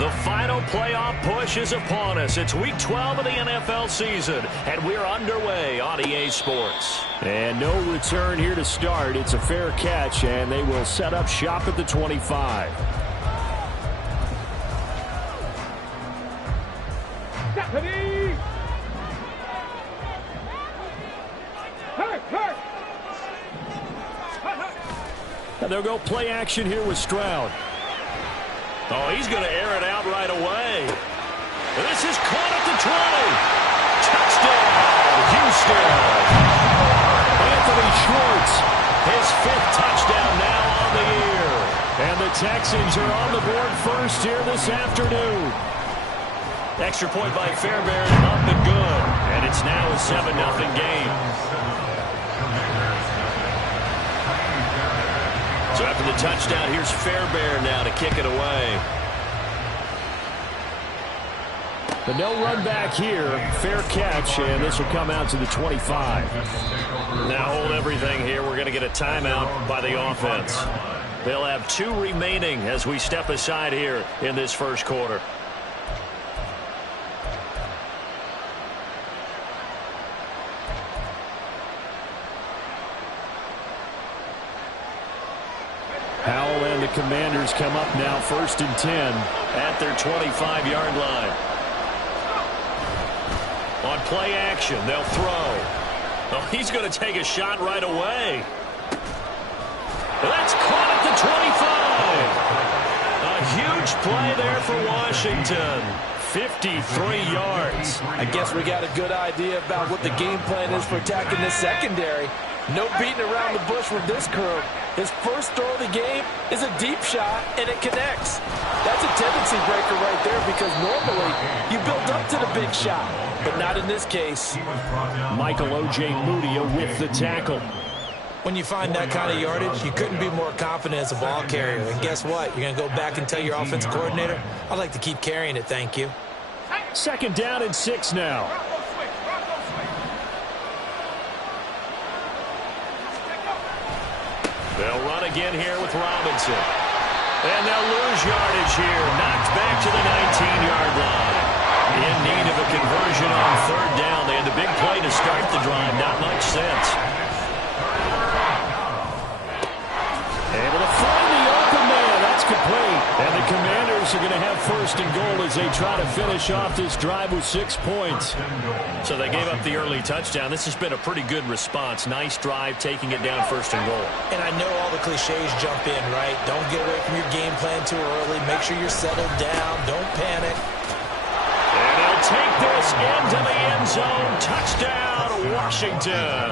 The final playoff push is upon us. It's Week 12 of the NFL season, and we're underway on EA Sports. And no return here to start. It's a fair catch, and they will set up shop at the 25. And they'll go play action here with Stroud. Oh, he's going to air it out right away. This is caught at the 20. Touchdown, Houston. Anthony Schwartz, his 5th touchdown now on the year. And the Texans are on the board first here this afternoon. Extra point by Fairbairn, up and good. And it's now a 7-0 game. So after the touchdown, here's Fairbairn now to kick it away. But no run back here. Fair catch, and this will come out to the 25. Now hold everything here. We're going to get a timeout by the offense. They'll have 2 remaining as we step aside here in this first quarter. Howell and the Commanders come up now 1st and 10 at their 25-yard line. On play action, they'll throw. Oh, he's going to take a shot right away. That's caught at the 25. A huge play there for Washington. 53 yards. I guess we got a good idea about what the game plan is for attacking this secondary. No beating around the bush with this crew. His first throw of the game is a deep shot, and it connects. That's a tendency breaker right there because normally you build up to the big shot, but not in this case. Michael O.J. Mudia with the tackle. When you find that kind of yardage, you couldn't be more confident as a ball carrier. And guess what? You're going to go back and tell your offensive coordinator, I'd like to keep carrying it, thank you. 2nd down and 6 now. They'll run again here with Robinson. And they'll lose yardage here. Knocked back to the 19-yard line. In need of a conversion on 3rd down. They had the big play to start the drive. Not much sense. Able to find the open man. That's complete. And the Commanders are going to have 1st and goal as they try to finish off this drive with 6 points. So they gave up the early touchdown. This has been a pretty good response. Nice drive, taking it down 1st and goal. And I know all the cliches jump in, right? Don't get away from your game plan too early. Make sure you're settled down. Don't panic. And they'll take this into the end zone. Touchdown, Washington.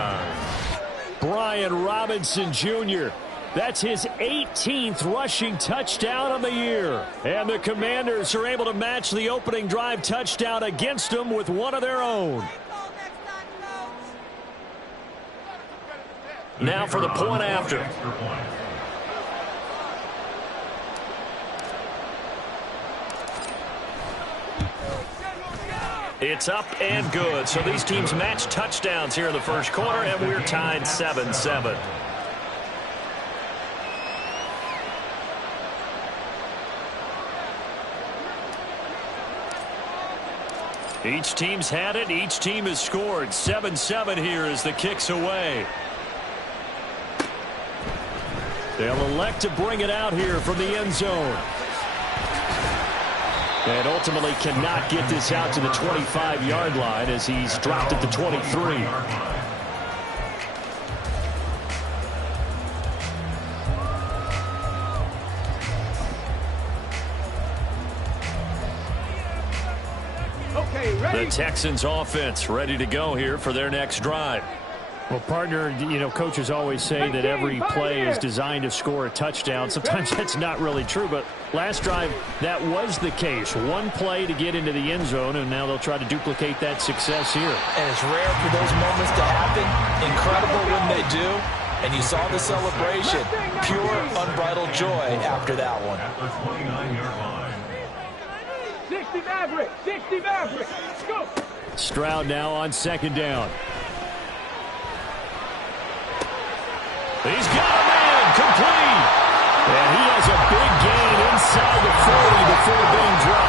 Brian Robinson Jr., that's his 18th rushing touchdown on the year. And the Commanders are able to match the opening drive touchdown against them with one of their own. Now for the point after. It's up and good. So these teams match touchdowns here in the first quarter, and we're tied 7-7. Each team's had it. Each team has scored. 7-7 here as the kick's away. They'll elect to bring it out here from the end zone. And ultimately cannot get this out to the 25-yard line as he's dropped at the 23. The Texans offense ready to go here for their next drive. Well, partner, you know, coaches always say that every play is designed to score a touchdown. Sometimes that's not really true, but last drive, that was the case. One play to get into the end zone, and now they'll try to duplicate that success here. And it's rare for those moments to happen. Incredible when they do. And you saw the celebration. Pure, unbridled joy after that one. 60 Maverick! 60 Maverick! Let's go! Stroud now on 2nd down. He's got a man complete. And he has a big gain inside the 40 before being dropped.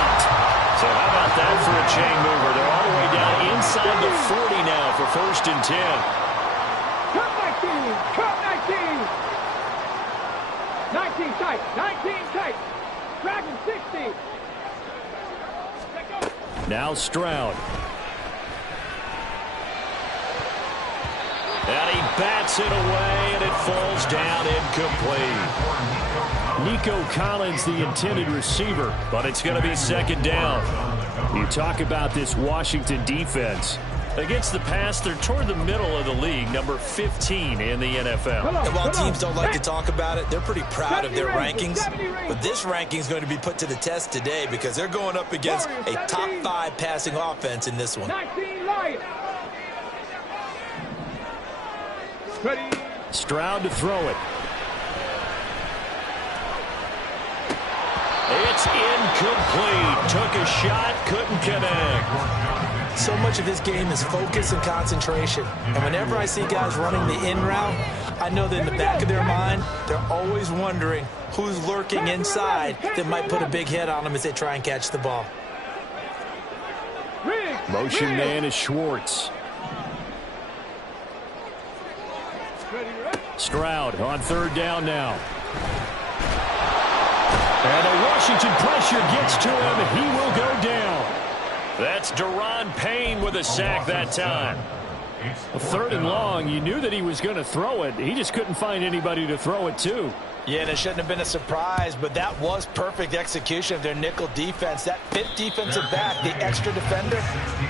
tight. 19 tight. Dragon 60. Now Stroud. And he bats it away, and it falls down incomplete. Nico Collins, the intended receiver, but it's going to be second down. You talk about this Washington defense. Against the pass, they're toward the middle of the league, number 15 in the NFL. And while teams don't like to talk about it, they're pretty proud of their rankings. But this ranking is going to be put to the test today because they're going up against a top 5 passing offense in this one. 19 Lions. Ready. Stroud to throw it. It's incomplete. Took a shot, couldn't connect. So much of this game is focus and concentration. And whenever I see guys running the in route, I know that in the back of their mind, they're always wondering who's lurking inside that might put a big hit on them as they try and catch the ball. Motion man is Schwartz. Stroud on third down now. And the Washington pressure gets to him, and he will go down. That's Deron Payne with a sack that time. A third and long, you knew that he was going to throw it. He just couldn't find anybody to throw it to. Yeah, and it shouldn't have been a surprise, but that was perfect execution of their nickel defense. That fifth defensive back, the extra defender,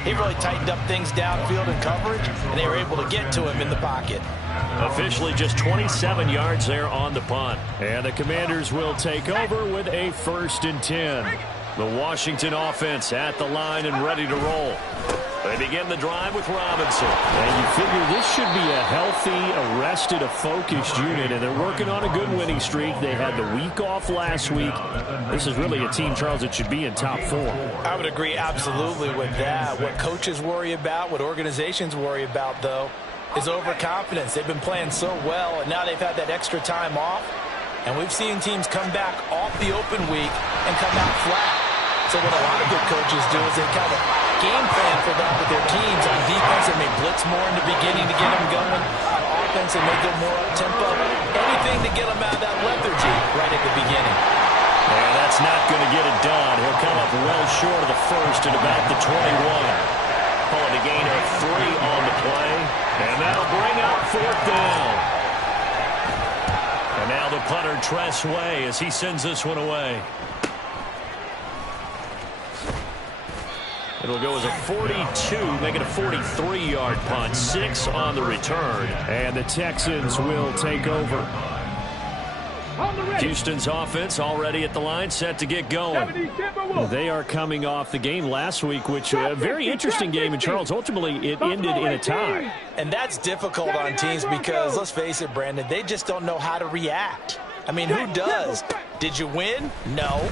he really tightened up things downfield in coverage, and they were able to get to him in the pocket. Officially just 27 yards there on the punt. And the Commanders will take over with a 1st and 10. The Washington offense at the line and ready to roll. They begin the drive with Robinson. And you figure this should be a healthy, arrested, a focused unit, and they're working on a good winning streak. They had the week off last week. This is really a team, Charles, that should be in top 4. I would agree absolutely with that. What coaches worry about, what organizations worry about, though, is overconfidence. They've been playing so well, and now they've had that extra time off. And we've seen teams come back off the open week and come out flat. So what a lot of good coaches do is they kind of game plan for that with their teams. On defense, they may blitz more in the beginning to get them going. On offense, they may go more up-tempo. Anything to get them out of that lethargy right at the beginning. And that's not going to get it done. He'll come up well short of the first at about the 21. Pulling a gain of 3 on the play. And that'll bring up 4th down. And now the punter, Tress Way, as he sends this one away. It'll go as a 42, make it a 43-yard punt. 6 on the return. And the Texans will take over. Houston's offense already at the line, set to get going. They are coming off the game last week, which a very interesting game. And, Charles, ultimately it ended in a tie. And that's difficult on teams because, let's face it, Brandon, they just don't know how to react. I mean, who does? Did you win? No.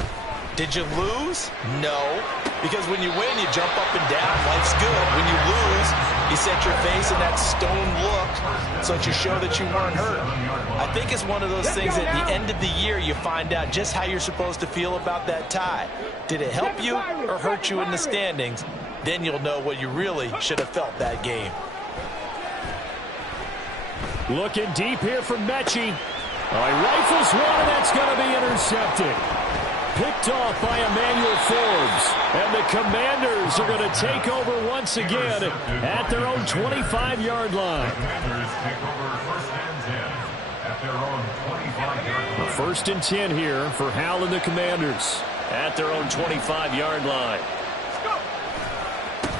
Did you lose? No. Because when you win, you jump up and down. Life's good. When you lose, you set your face in that stone look so that you show that you weren't hurt. I think it's one of those things at the end of the year you find out just how you're supposed to feel about that tie. Did it help you or hurt you in the standings? Then you'll know what you really should have felt that game. Looking deep here from Mechie. Rifles one, and that's going to be intercepted. Picked off by Emmanuel Forbes. And the Commanders are going to take over once again at their own 25-yard line. First and 10 here for Hal and the Commanders. At their own 25-yard line.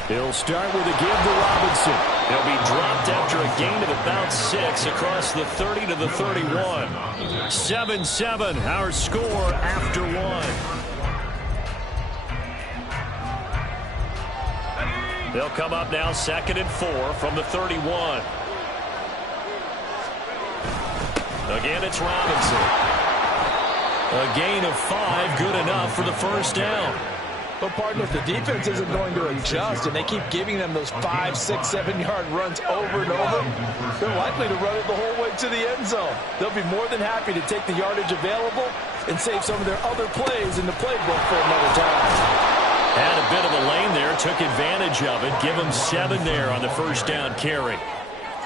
He'll start with a give to Robinson. He'll be dropped after a gain of about 6 across the 30 to the 31. 7-7, our score after 1. They'll come up now 2nd and 4 from the 31. Again, it's Robinson. A gain of 5, good enough for the first down. But, partner, if the defense isn't going to adjust and they keep giving them those 5, 6, 7-yard runs over and over, they're likely to run it the whole way to the end zone. They'll be more than happy to take the yardage available and save some of their other plays in the playbook for another time. Had a bit of a lane there, took advantage of it. Give them 7 there on the first down carry.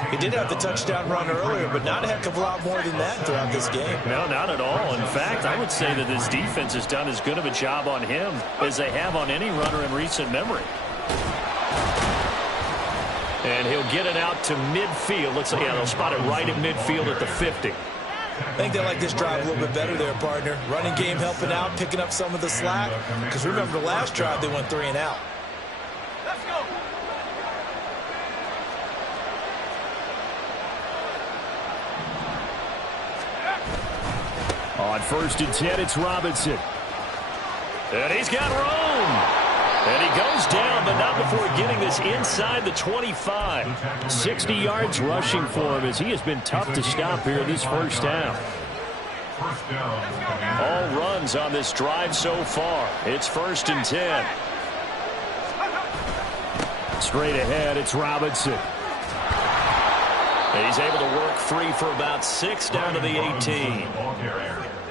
He did have the touchdown run earlier, but not a heck of a lot more than that throughout this game. No, not at all. In fact, I would say that this defense has done as good of a job on him as they have on any runner in recent memory. And he'll get it out to midfield. Looks like, yeah, they'll spot it right at midfield at the 50. I think they like this drive a little bit better there, partner. Running game helping out, picking up some of the slack. Because remember the last drive, they went 3 and out. Let's go. On 1st and 10, it's Robinson. And he's got room. And he goes down, but not before getting this inside the 25. 60 yards rushing for him as he has been tough to stop here in this first half. All runs on this drive so far. It's 1st and 10. Straight ahead, it's Robinson. And he's able to work free for about 6 down to the 18.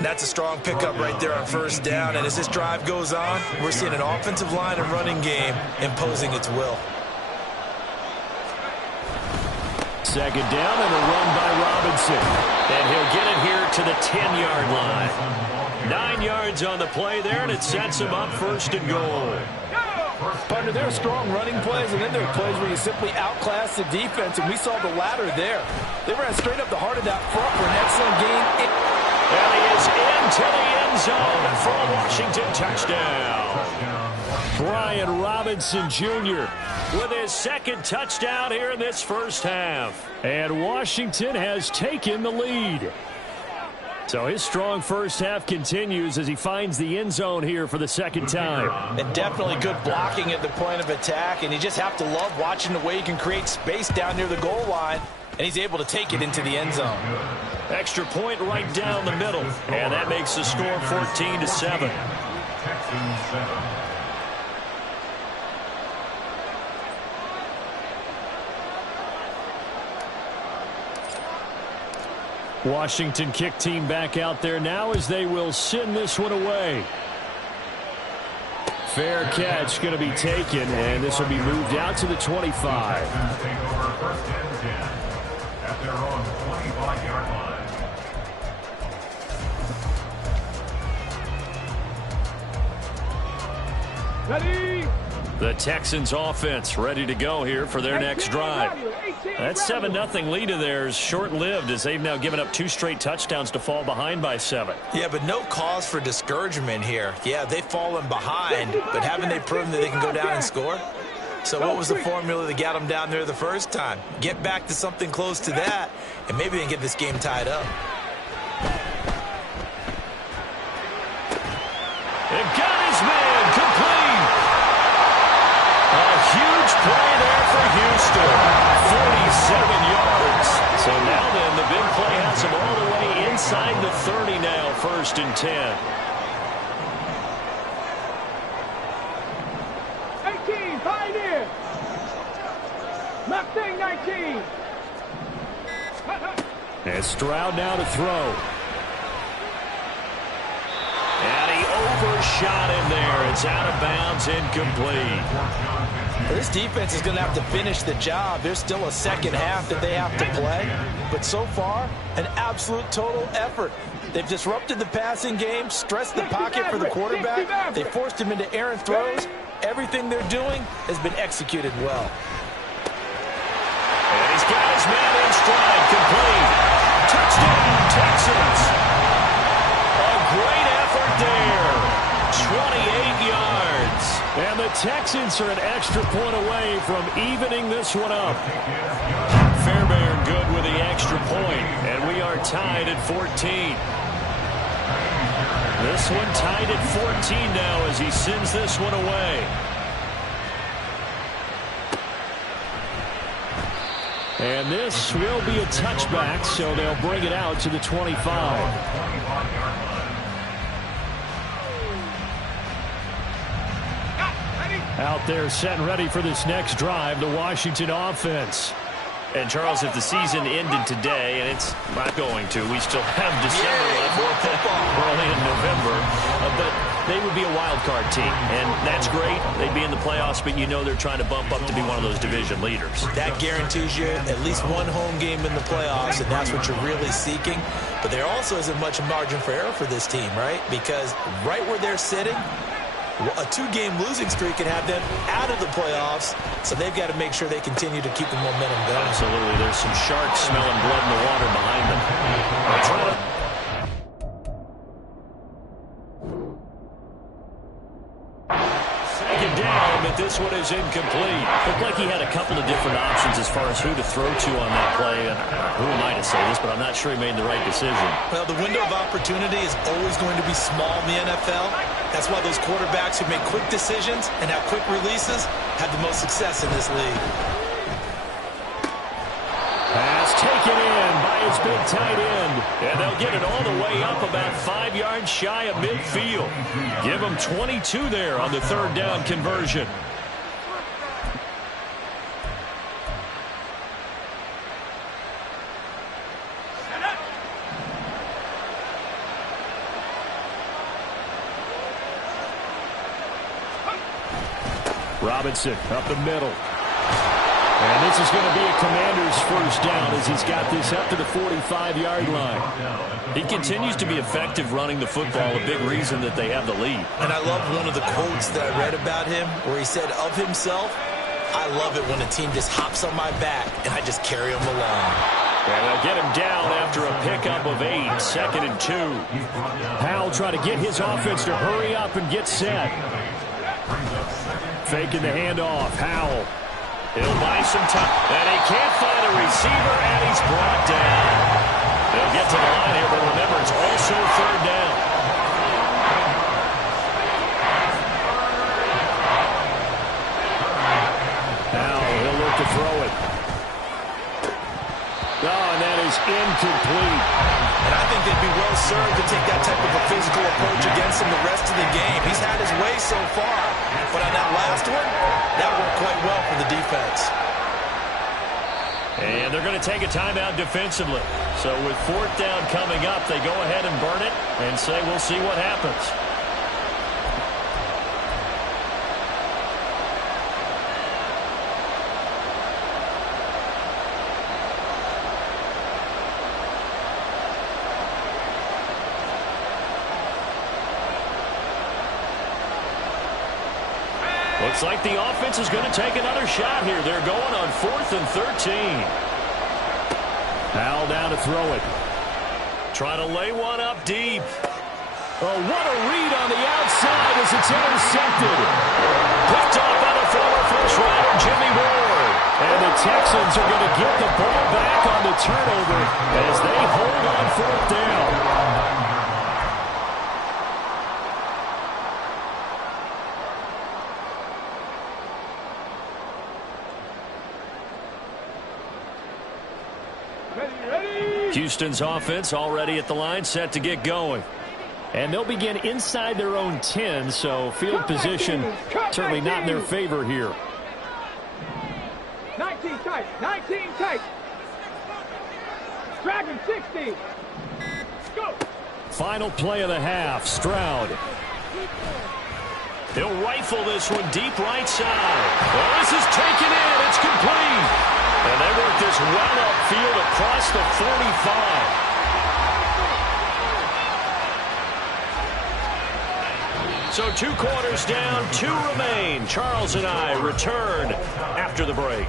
That's a strong pickup right there on 1st down. And as this drive goes on, we're seeing an offensive line and running game imposing its will. 2nd down and a run by Robinson. And he'll get it here to the 10-yard line. 9 yards on the play there, and it sets him up 1st and goal. Partner, there are strong running plays, and then there are plays where you simply outclass the defense, and we saw the latter there. They ran straight up the heart of that front for an excellent game. And he is into the end zone for a Washington touchdown. Brian Robinson Jr. with his 2nd touchdown here in this first half. And Washington has taken the lead. So his strong first half continues as he finds the end zone here for the 2nd time. And definitely good blocking at the point of attack, and you just have to love watching the way he can create space down near the goal line, and he's able to take it into the end zone. Extra point right down the middle, and that makes the score 14-7. Washington kick team back out there now as they will send this one away. Fair catch going to be taken, and this will be moved out to the 25. At their own 25-yard line. Ready. The Texans offense ready to go here for their next drive. That 7-0 lead of theirs short-lived as they've now given up 2 straight touchdowns to fall behind by 7. Yeah, but no cause for discouragement here. Yeah, they've fallen behind, but haven't they proven that they can go down and score? So what was the formula that got them down there the first time? Get back to something close to that, and maybe they can get this game tied up. It got his man complete. A huge play there for Houston. 47 yards. So now then, the big play has him all the way inside the 30 now, 1st and 10. 18, pioneer. Left thing, 19. And Stroud now to throw. And he overshot him there. It's out of bounds, incomplete. This defense is going to have to finish the job. There's still a 2nd half that they have to play. But so far, an absolute total effort. They've disrupted the passing game, stressed the pocket for the quarterback. They forced him into errant throws. Everything they're doing has been executed well. And he's got his man in stride, complete. Touchdown, Texans. A great effort there. 28 yards. And the Texans are an extra point away from evening this one up. Fairbairn good with the extra point, and we are tied at 14. This one tied at 14 now as he sends this one away. And this will be a touchback, so they'll bring it out to the 25. Out there set and ready for this next drive, the Washington offense. And, Charles, if the season ended today, and it's not going to, we still have December left, early in November, but they would be a wild card team, and that's great. They'd be in the playoffs, but you know they're trying to bump up to be one of those division leaders. That guarantees you at least one home game in the playoffs, and that's what you're really seeking. But there also isn't much margin for error for this team, right? Because right where they're sitting, a 2-game losing streak can have them out of the playoffs, so they've got to make sure they continue to keep the momentum going. Absolutely. There's some sharks smelling blood in the water behind them. Second down, but this one is incomplete. Looked like he had a couple of different options as far as who to throw to on that play. And who am I to say this, but I'm not sure he made the right decision. Well, the window of opportunity is always going to be small in the NFL. That's why those quarterbacks who make quick decisions and have quick releases have the most success in this league. Pass taken in by his big tight end. And they'll get it all the way up about 5 yards shy of midfield. Give them 22 there on the third down conversion. Robinson up the middle. And this is going to be a Commander's first down as he's got this up to the 45-yard line. He continues to be effective running the football, a big reason that they have the lead. And I love one of the quotes that I read about him where he said of himself, I love it when a team just hops on my back and I just carry them along. And they'll get him down after a pickup of 8, 2nd and 2. Powell trying to get his offense to hurry up and get set. Faking the handoff. Howell. He'll buy some time. And he can't find a receiver, and he's brought down. They'll get to the line here, but remember, it's also third down. Now he'll look to throw it. Oh, and that is incomplete. And I think they'd be well served to take that type of a physical approach against him the rest of the game. He's had his way so far, but on that last one, that worked quite well for the defense. And they're going to take a timeout defensively. So with fourth down coming up, they go ahead and burn it and say we'll see what happens. Looks like the offense is going to take another shot here. They're going on 4th and 13. Powell down to throw it. Trying to lay one up deep. Oh, what a read on the outside as it's intercepted. Picked up by the former first rounder, Jimmy Ward. And the Texans are going to get the ball back on the turnover as they hold on 4th down. Houston's offense already at the line, set to get going. And they'll begin inside their own 10, so field position certainly not in their favor here. 19 tight, 19 tight. Dragon 60. Go. Final play of the half, Stroud. He'll rifle this one deep right side. Well, this is taken in. It's complete. And they work this well upfield across the 45. So 2 quarters down, 2 remain. Charles and I return after the break.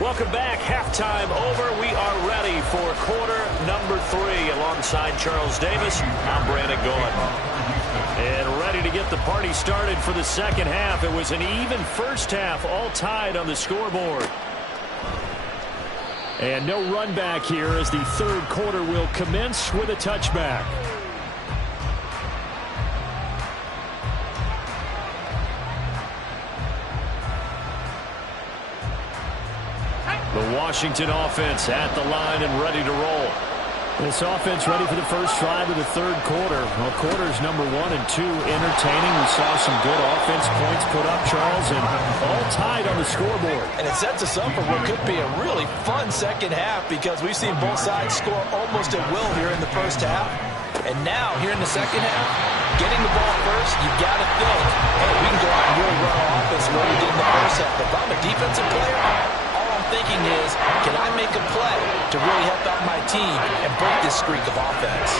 Welcome back. Halftime over. We are ready for quarter number 3. Alongside Charles Davis, I'm Brandon Gaudin. And ready to get the party started for the second half. It was an even first half, all tied on the scoreboard. And no run back here as the third quarter will commence with a touchback. The Washington offense at the line and ready to roll. This offense ready for the first drive of the third quarter. Well, quarters number 1 and 2 entertaining. We saw some good offense points put up, Charles, and all tied on the scoreboard. And it sets us up for what could be a really fun second half because we've seen both sides score almost at will here in the first half. And now, here in the second half, getting the ball first, you've got to think, hey, we can go out and really run our offense the way we did in the first half. But if I'm a defensive player, all I'm thinking is, can I make a play to really help out my team and break this streak of offense?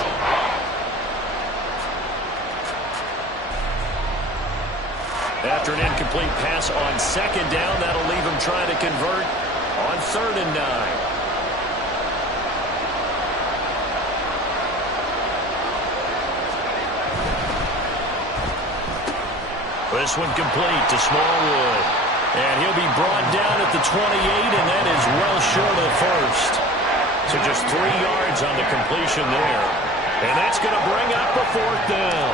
After an incomplete pass on second down, that'll leave him trying to convert on 3rd and 9. This one complete to Smallwood. And he'll be brought down at the 28, and that is well short of the first. So just 3 yards on the completion there. And that's going to bring up a 4th down.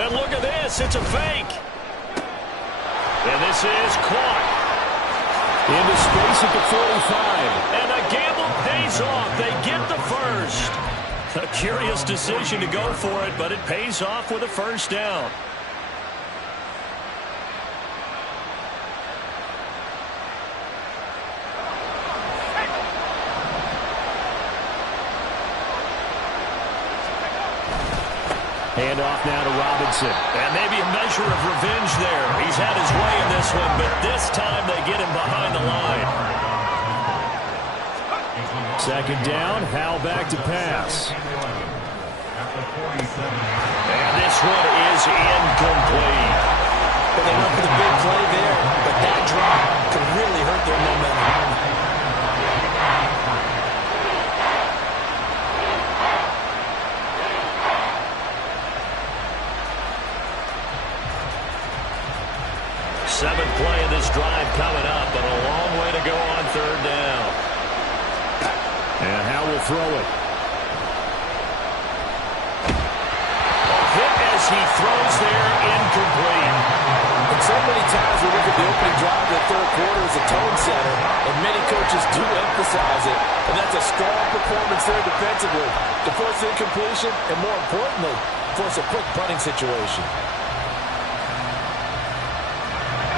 And look at this. It's a fake. And this is caught. Into space at the 45. And the gamble pays off. They get the first. A curious decision to go for it, but it pays off with a first down. Handoff now to Robinson. And maybe a measure of revenge there. He's had his way in this one, but this time they get him behind the line. Second down, Howell back to pass. And this one is incomplete. But they went for the big play there, but that drop could really hurt their momentum. Seventh play of this drive coming up, and a long way to go on 3rd down. And Howell will throw it. A hit as he throws there, incomplete. And so many times we look at the opening drive of the third quarter as a tone setter, and many coaches do emphasize it. And that's a strong performance there defensively to force incompletion and, more importantly, force a quick punting situation.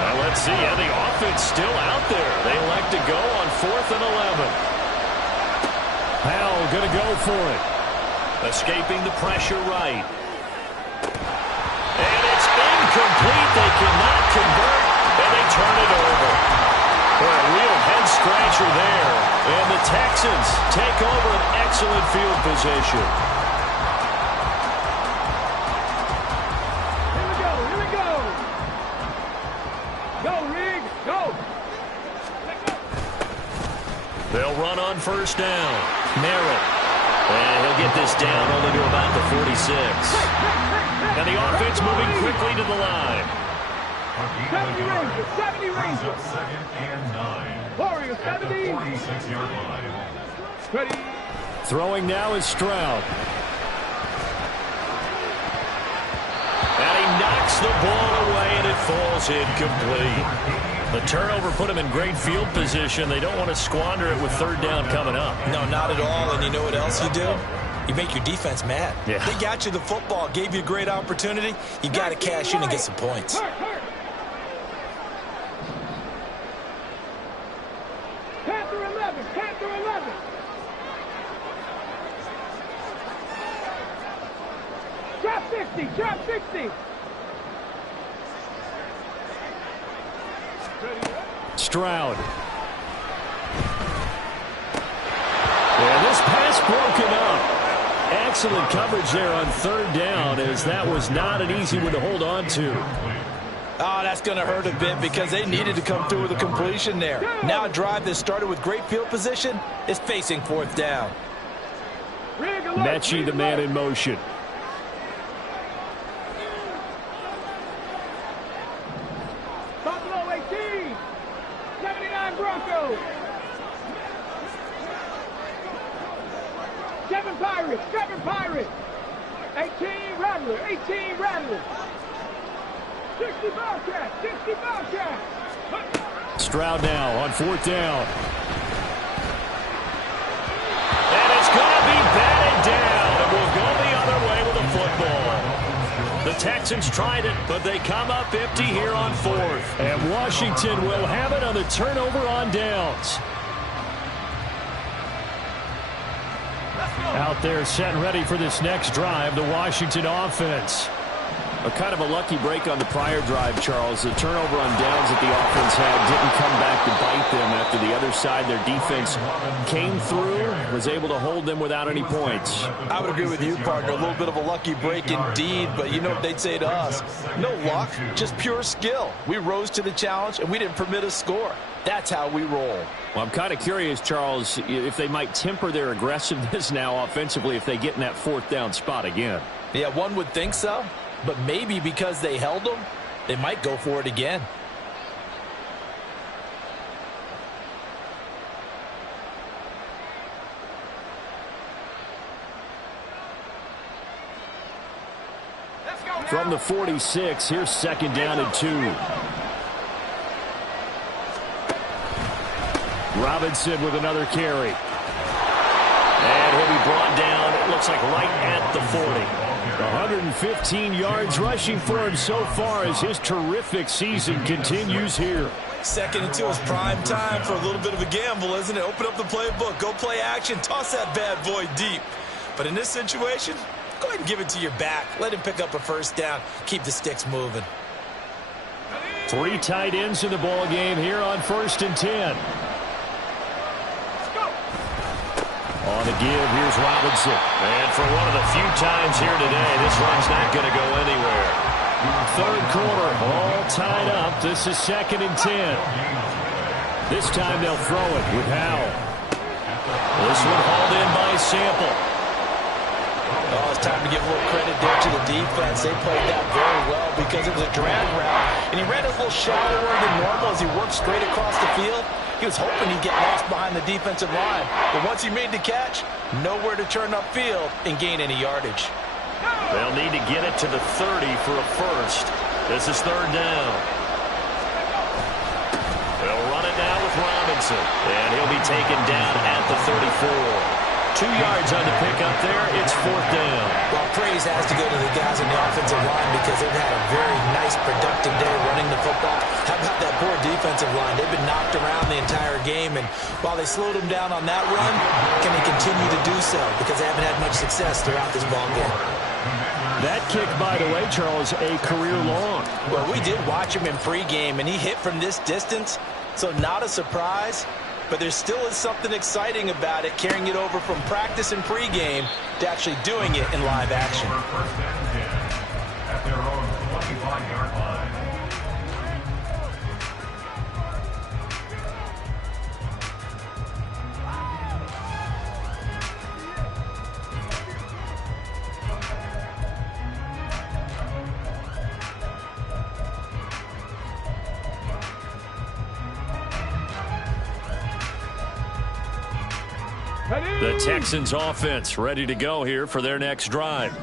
Well, let's see. Yeah, the offense still out there. They elect to go on 4th and 11. Howell going to go for it. Escaping the pressure right. And it's incomplete. They cannot convert, and they turn it over. For a real head-scratcher there. And the Texans take over an excellent field position. Here we go, here we go. Go, Rig, go. They'll run on 1st down. Merrill. And he'll get this down only to about the 46. And the offense moving quickly to the line. 70 Rangers, 70 Rangers. 2nd and 9. Warriors, 70. 46-yard line. Ready. Throwing now is Stroud. And he knocks the ball away, and it falls incomplete. The turnover put him in great field position. They don't want to squander it with 3rd down coming up. No, not at all. And you know what else you do? You make your defense mad. Yeah. They got you the football, gave you a great opportunity. You got to cash in and get some points. Panther 11, Panther 11. Drop 60, drop 60. Stroud. And this pass broken up. Excellent coverage there on 3rd down, as that was not an easy one to hold on to. Oh, that's going to hurt a bit because they needed to come through with a completion there. Now a drive that started with great field position is facing 4th down. Mechie, the man in motion. Buffalo 18, 79 Broncos. 7 Pirates, 7 Pirates. 18 Rattler, 18 Rattler. 60 Bobcats, 60 Bobcats. Stroud now on 4th down. Texans tried it, but they come up empty here on fourth. And Washington will have it on the turnover on downs. Out there set and ready for this next drive, the Washington offense. A kind of a lucky break on the prior drive, Charles. The turnover on downs that the offense had didn't come back to bite them after the other side. Their defense came through, was able to hold them without any points. I would agree with you, partner. A little bit of a lucky break indeed, but you know what they'd say to us? No luck, just pure skill. We rose to the challenge, and we didn't permit a score. That's how we roll. Well, I'm kind of curious, Charles, if they might temper their aggressiveness now offensively if they get in that fourth down spot again. Yeah, one would think so. But maybe because they held them, they might go for it again. From the 46, here's second down and 2. Robinson with another carry. And he'll be brought down, it looks like right at the 40. 115 yards rushing for him so far as his terrific season continues here. 2nd and 2 is prime time for a little bit of a gamble, isn't it? Open up the playbook, go play action, toss that bad boy deep. But in this situation, go ahead and give it to your back. Let him pick up a first down. Keep the sticks moving. 3 tight ends in the ball game here on 1st and 10. On the give, here's Robinson. And for one of the few times here today, this run's not going to go anywhere. 3rd quarter, all tied up. This is 2nd and 10. This time they'll throw it with Howell. This one hauled in by Sample. Oh, it's time to give a little credit there to the defense. They played that very well because it was a drag route. And he ran a little shallower than normal as he worked straight across the field. He was hoping he'd get lost behind the defensive line. But once he made the catch, nowhere to turn upfield and gain any yardage. They'll need to get it to the 30 for a first. This is 3rd down. They'll run it now with Robinson. And he'll be taken down at the 34. 2 yards on the pickup there. It's 4th down. Well, praise has to go to the guys on the offensive line because they've had a very nice, productive day running the football. How about that poor defensive line? They've been knocked around the entire game, and while they slowed them down on that run, can they continue to do so? Because they haven't had much success throughout this ball game. That kick, by the way, Charles, a career long. Well, we did watch him in pregame, and he hit from this distance, so not a surprise. But there still is something exciting about it, carrying it over from practice and pregame to actually doing it in live action. At their own 25-yard line. The Texans offense ready to go here for their next drive.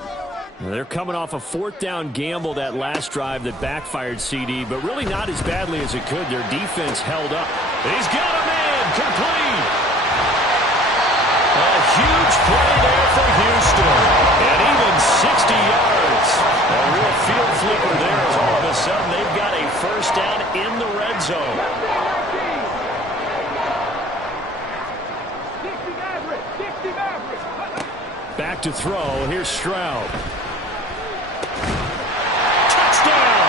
They're coming off a 4th down gamble that last drive that backfired, CD, but really not as badly as it could. Their defense held up. He's got a man complete. A huge play there for Houston. And even 60 yards. A real field flipper there as all of a sudden they've got a first down in the red zone. Back to throw. Here's Stroud. Touchdown!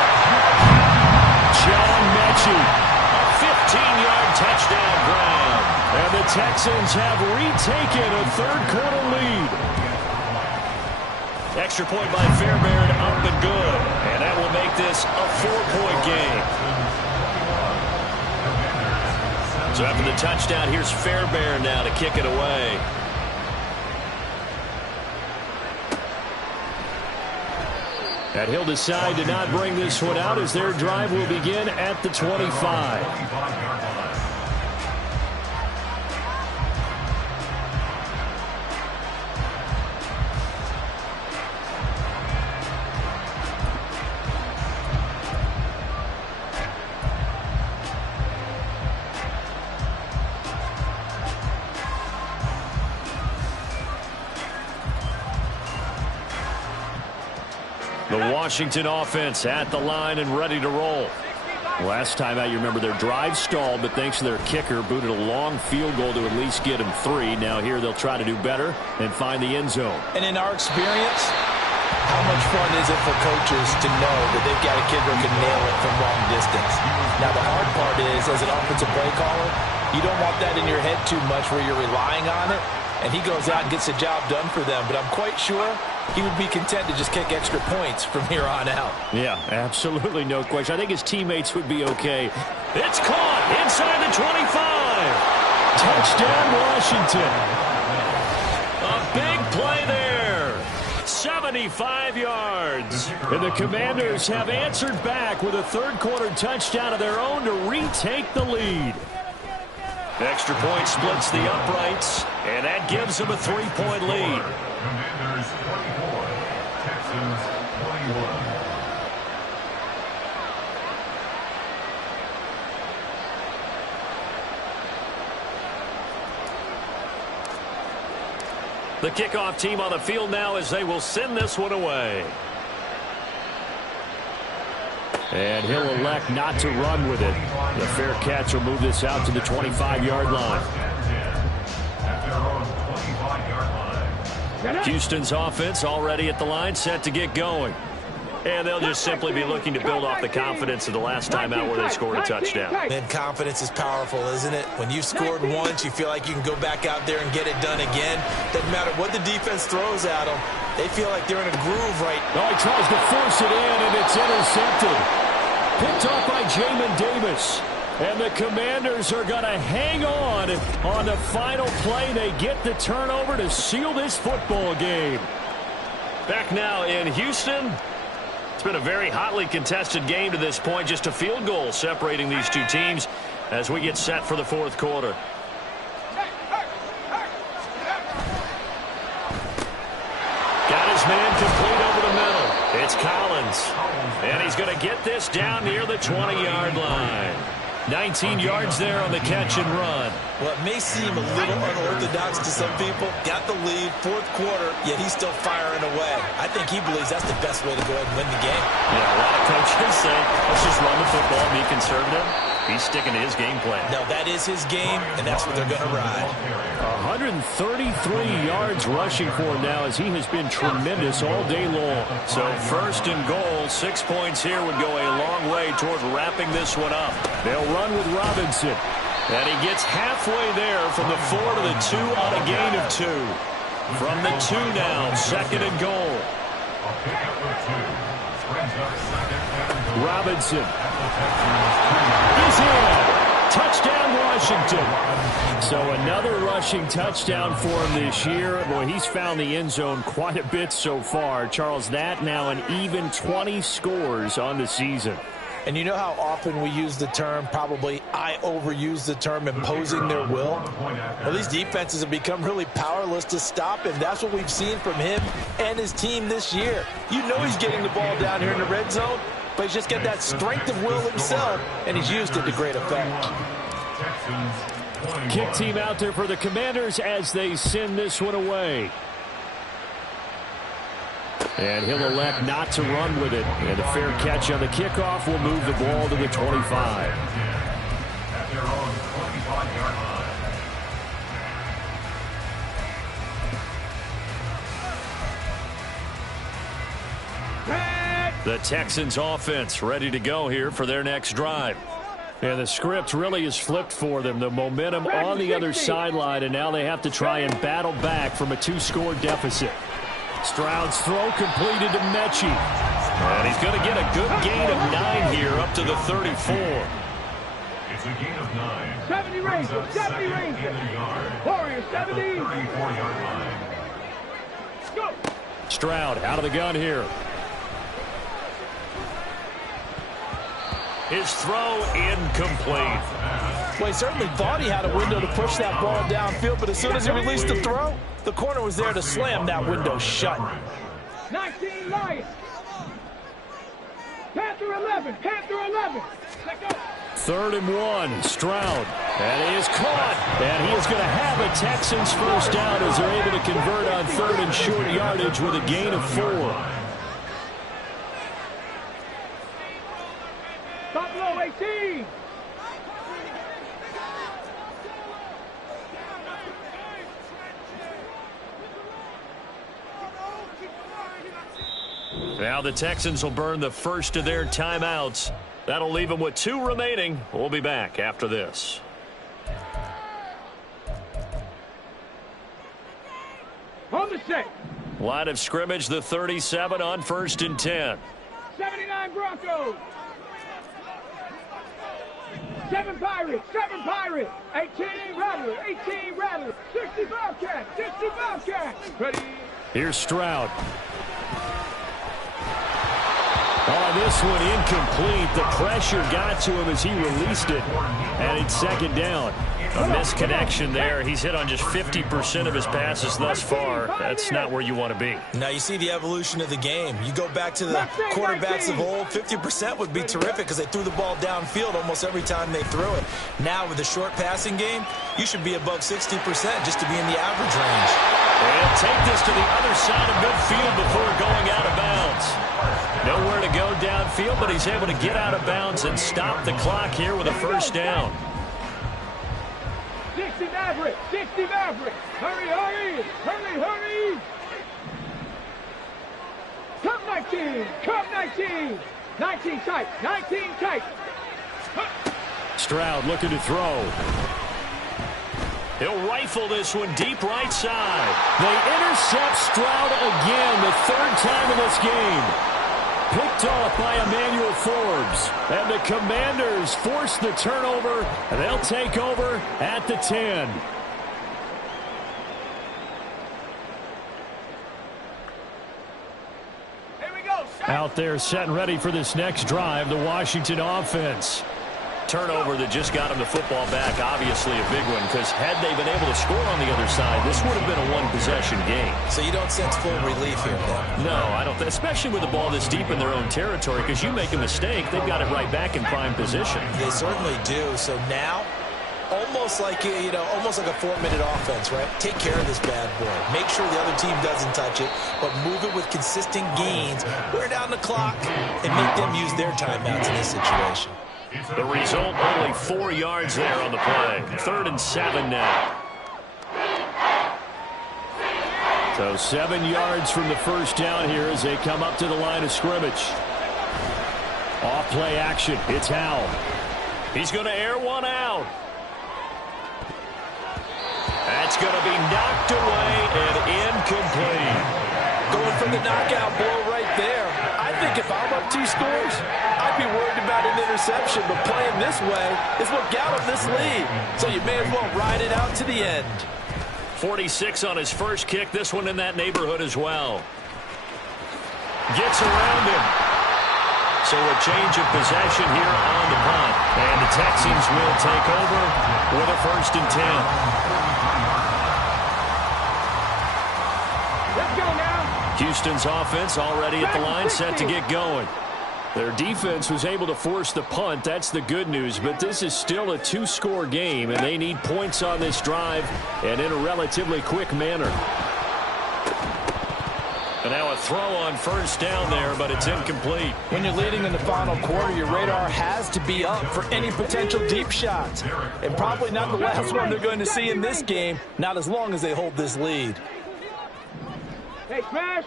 John Mechie. A 15-yard touchdown ground. And the Texans have retaken a 3rd quarter lead. Extra point by Fairbairn, up and good. And that will make this a 4-point game. So after the touchdown, here's Fairbairn now to kick it away. And he'll decide to not bring this one out as their drive will begin at the 25. The Washington offense at the line and ready to roll. Last time out, you remember their drive stalled, but thanks to their kicker, booted a long field goal to at least get them 3. Now here they'll try to do better and find the end zone. And in our experience, how much fun is it for coaches to know that they've got a kicker who can nail it from long distance? Now the hard part is, as an offensive play caller, you don't want that in your head too much where you're relying on it, and he goes out and gets the job done for them. But I'm quite sure he would be content to just kick extra points from here on out. Yeah, absolutely no question. I think his teammates would be okay. It's caught inside the 25. Touchdown, Washington. A big play there. 75 yards. And the Commanders have answered back with a third-quarter touchdown of their own to retake the lead. Extra point splits the uprights, and that gives them a 3-point lead. Commanders 24, Texans 21. The kickoff team on the field now as they will send this one away. And he'll elect not to run with it. The fair catch will move this out to the 25-yard line. Houston's offense already at the line, set to get going. And they'll just simply be looking to build off the confidence of the last time out where they scored a touchdown. Man, confidence is powerful, isn't it? When you've scored once, you feel like you can go back out there and get it done again. Doesn't matter what the defense throws at them. They feel like they're in a groove right now. Oh, he tries to force it in, and it's intercepted. Picked off by Jamin Davis. And the Commanders are going to hang on the final play. They get the turnover to seal this football game. Back now in Houston. It's been a very hotly contested game to this point. Just a field goal separating these two teams as we get set for the fourth quarter. Got his man complete over the middle. It's Collins. And he's going to get this down near the 20-yard line. 19 yards there on the catch and run. Well, it may seem a little unorthodox to some people. Got the lead, fourth quarter, yet he's still firing away. I think he believes that's the best way to go ahead and win the game. Yeah, a lot of coaches say, let's just run the football, be conservative. He's sticking to his game plan. No, that is his game, and that's what they're going to ride. 133 yards rushing for him now as he has been tremendous all day long. So first and goal, 6 points here would go a long way toward wrapping this one up. They'll run with Robinson. And he gets halfway there from the 4 to the 2 on a gain of 2. From the 2 now, second and goal. Robinson. He's in. Touchdown, Washington. So another rushing touchdown for him this year. Boy, he's found the end zone quite a bit so far. Charles, that now an even 20 scores on the season. And you know how often we use the term, probably I overuse the term, imposing their will? Well, these defenses have become really powerless to stop him. That's what we've seen from him and his team this year. You know he's getting the ball down here in the red zone, but he's just got that strength of will himself, and he's used it to great effect. Kick team out there for the Commanders as they send this one away. And he'll elect not to run with it. And a fair catch on the kickoff will move the ball to the 25. At their own 25-yard line. The Texans offense ready to go here for their next drive. And the script really is flipped for them. The momentum on the other sideline, and now they have to try and battle back from a 2-score deficit. Stroud's throw completed to Mechie. And he's going to get a good gain of 9 here up to the 34. It's a gain of 9. 70 Rangers, 70 Rangers. Warriors, 70. 34-yard line. Go. Stroud out of the gun here. His throw incomplete. Well, he certainly thought he had a window to push that ball downfield, but as soon as he released the throw, the corner was there to slam that window shut. 19 Lions. Panther 11. Panther 11. Let go. 3rd and 1. Stroud. And he is caught. And he is going to have a Texans first down as they're able to convert on 3rd and short yardage with a gain of 4. Now the Texans will burn the first of their timeouts. That'll leave them with 2 remaining. We'll be back after this. On the set. Line of scrimmage, the 37 on 1st and 10. 79 Broncos. 7 Pirates. 7 Pirates. 18 Rattlers. 18 Rattlers. 60 Bobcats. 60 Bobcats. Ready. Here's Stroud. Oh, this one incomplete. The pressure got to him as he released it. And it's 2nd down. A misconnection there. He's hit on just 50% of his passes thus far. That's not where you want to be. Now you see the evolution of the game. You go back to the quarterbacks of old, 50% would be terrific because they threw the ball downfield almost every time they threw it. Now with the short passing game, you should be above 60% just to be in the average range. They'll take this to the other side of midfield before going out of bounds. Nowhere to go downfield, but he's able to get out of bounds and stop the clock here with a 1st down. 60 Maverick. 60 Maverick. Hurry, hurry. Hurry, hurry. Come 19. Come 19. 19 tight. 19 tight. Stroud looking to throw. He'll rifle this one deep right side. They intercept Stroud again, the 3rd time in this game. Picked off by Emmanuel Forbes. And the Commanders force the turnover, and they'll take over at the 10. Here we go. Out there set and ready for this next drive, the Washington offense. Turnover that just got him the football back, obviously a big one, because had they been able to score on the other side, this would have been a 1-possession game. So you don't sense full relief here, then? No, I don't. Especially with the ball this deep in their own territory, because you make a mistake, they've got it right back in prime position. They certainly do. So now, almost like almost like a 4-minute offense, right? Take care of this bad boy. Make sure the other team doesn't touch it, but move it with consistent gains. Wear down the clock and make them use their timeouts in this situation. The result, only 4 yards there on the play. 3rd and 7 now. So 7 yards from the 1st down here as they come up to the line of scrimmage. Off play action. It's Howell. He's going to air one out. That's going to be knocked away and incomplete. Going for the knockout blow right there. I think if I'm up 2 scores, I'd be worried about an interception, but playing this way is what got him this lead. So you may as well ride it out to the end. 46 on his first kick. This one in that neighborhood as well. Gets around him. So a change of possession here on the punt. And the Texans will take over with a 1st and 10. Let's go now. Houston's offense already at the line, set to get going. Their defense was able to force the punt. That's the good news. But this is still a 2-score game, and they need points on this drive and in a relatively quick manner. And now a throw on 1st down there, but it's incomplete. When you're leading in the final quarter, your radar has to be up for any potential deep shots. And probably not the last one they're going to see in this game, not as long as they hold this lead. Hey, smash.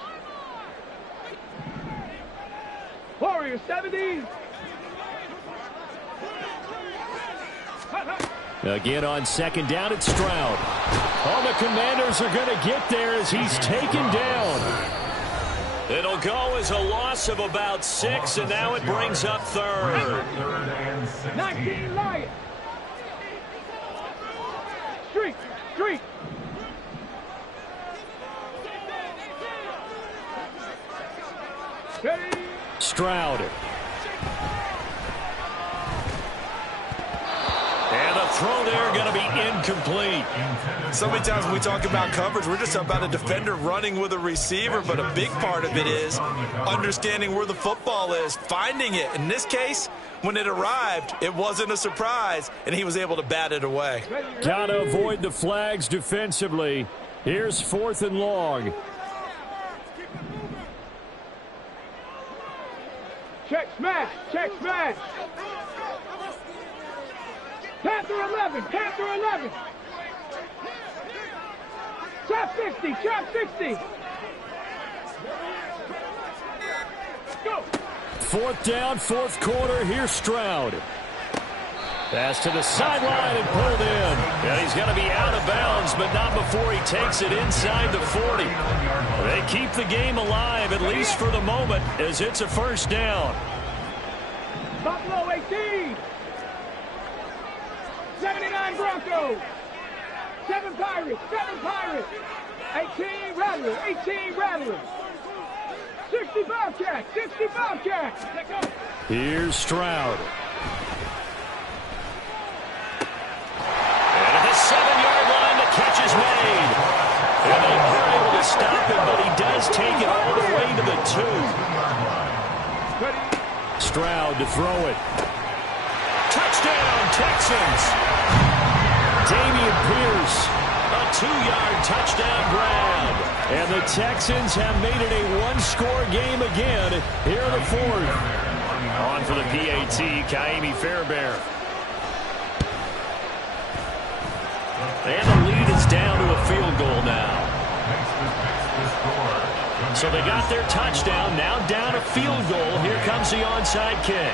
Warriors 70. Again on 2nd down, it's Stroud. Oh, the Commanders are going to get there as he's taken down. It'll go as a loss of about 6, and now it brings up 3rd. 19 Lions. Street. Ready. Stroud. And the throw there going to be incomplete. So many times when we talk about coverage, we're just about a defender running with a receiver, but a big part of it is understanding where the football is, finding it. In this case, when it arrived, it wasn't a surprise, and he was able to bat it away. Got to avoid the flags defensively. Here's 4th and long. Check smash. Check smash. Panther 11. Panther 11. Trap 60. Trap 60. 4th down, 4th quarter. Here's Stroud. Pass to the sideline and pulled in. And he's going to be out of bounds, but not before he takes it inside the 40. They keep the game alive, at least for the moment, as it's a 1st down. Buffalo 18. 79 Broncos. 7 Pirates. 7 Pirates. 18 Rattlers. 18 Rattlers. 60 Bobcats. 60 Bobcats. Here's Stroud. And at the 7-yard line, the catch is made. And they are able to stop him, but he does take it all the way to the 2. Stroud to throw it. Touchdown, Texans. Damian Pierce. A 2-yard touchdown grab. And the Texans have made it a 1-score game again here in the 4th. On for the PAT, Kaimi Fairbairn. And the lead is down to a field goal now. So they got their touchdown, now down a field goal. Here comes the onside kick.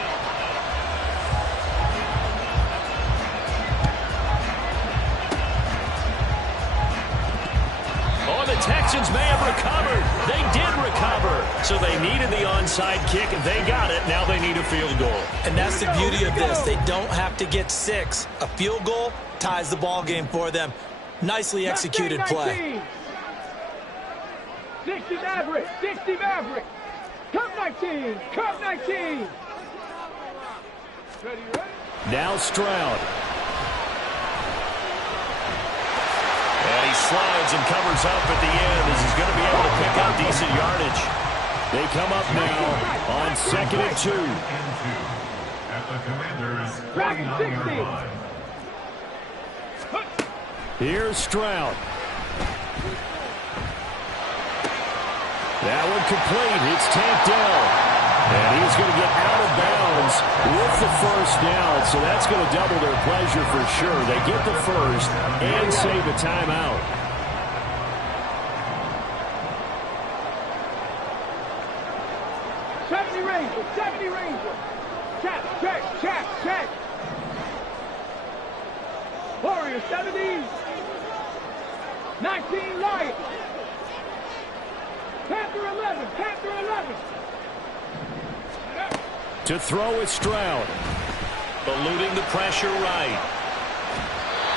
Oh, the Texans may have recovered. They did recover. So they needed the onside kick. They got it. Now they need a field goal. And that's the beauty of this. They don't have to get 6. A field goal ties the ball game for them. Nicely executed play. 60 Mavericks. 60 Mavericks. Cup 19. Cup 19. Ready? Now Stroud. And he slides and covers up at the end as he's going to be able to pick up decent yardage. They come up now on 2nd and 2. At the Commanders' Dragon 60. Here's Stroud. That one complete. It's tamped down. And he's going to get out of bounds with the 1st down. So that's going to double their pleasure for sure. They get the 1st and save a timeout. Rangers. 70 Rangers. Check. Warriors 70. 19 Lions. Panther 11. To throw is Stroud. Eluding the pressure right.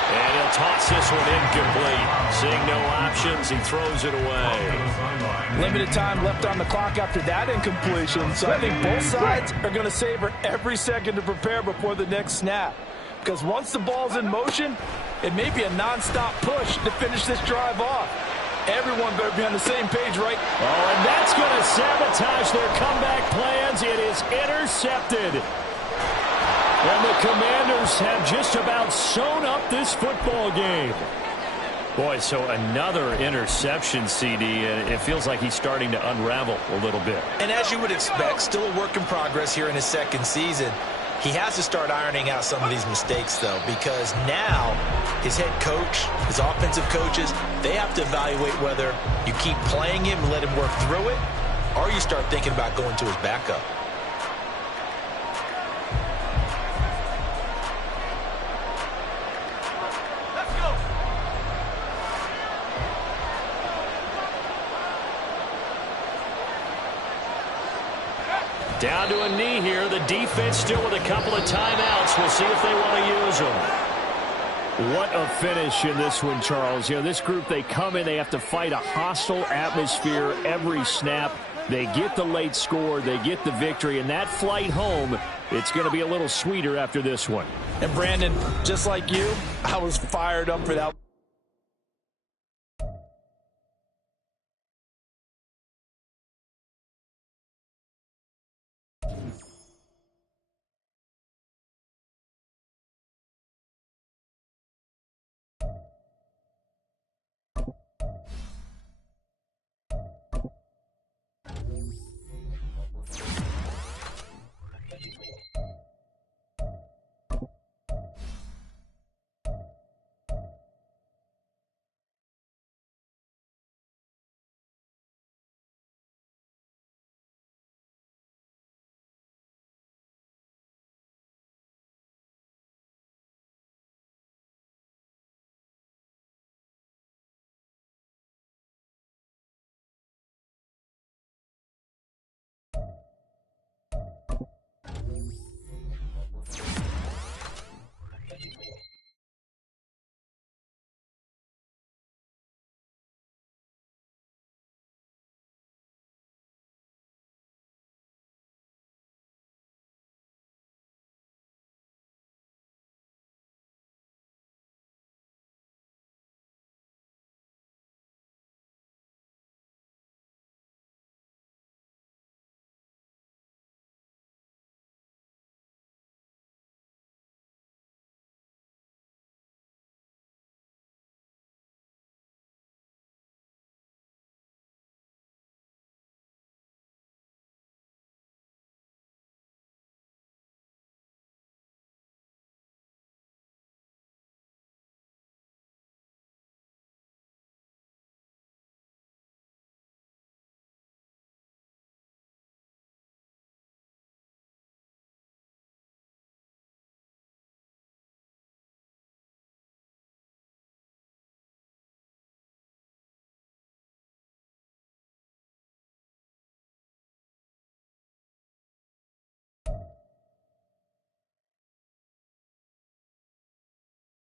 And he'll toss this one incomplete. Seeing no options, he throws it away. Limited time left on the clock after that incompletion, so I think both sides are going to savor every second to prepare before the next snap. Because once the ball's in motion, it may be a non-stop push to finish this drive off. Everyone better be on the same page, right? Oh, and that's going to sabotage their comeback plans. It is intercepted. And the Commanders have just about sewn up this football game. Boy, so another interception, CD, and it feels like he's starting to unravel a little bit. And as you would expect, still a work in progress here in his 2nd season. He has to start ironing out some of these mistakes, though, because now his head coach, his offensive coaches, they have to evaluate whether you keep playing him and let him work through it, or you start thinking about going to his backup. Down to a knee here. The defense still with a couple of timeouts. We'll see if they want to use them. What a finish in this one, Charles. You know, this group, they come in, they have to fight a hostile atmosphere every snap. They get the late score, they get the victory, and that flight home, it's going to be a little sweeter after this one. And Brandon, just like you, I was fired up for that.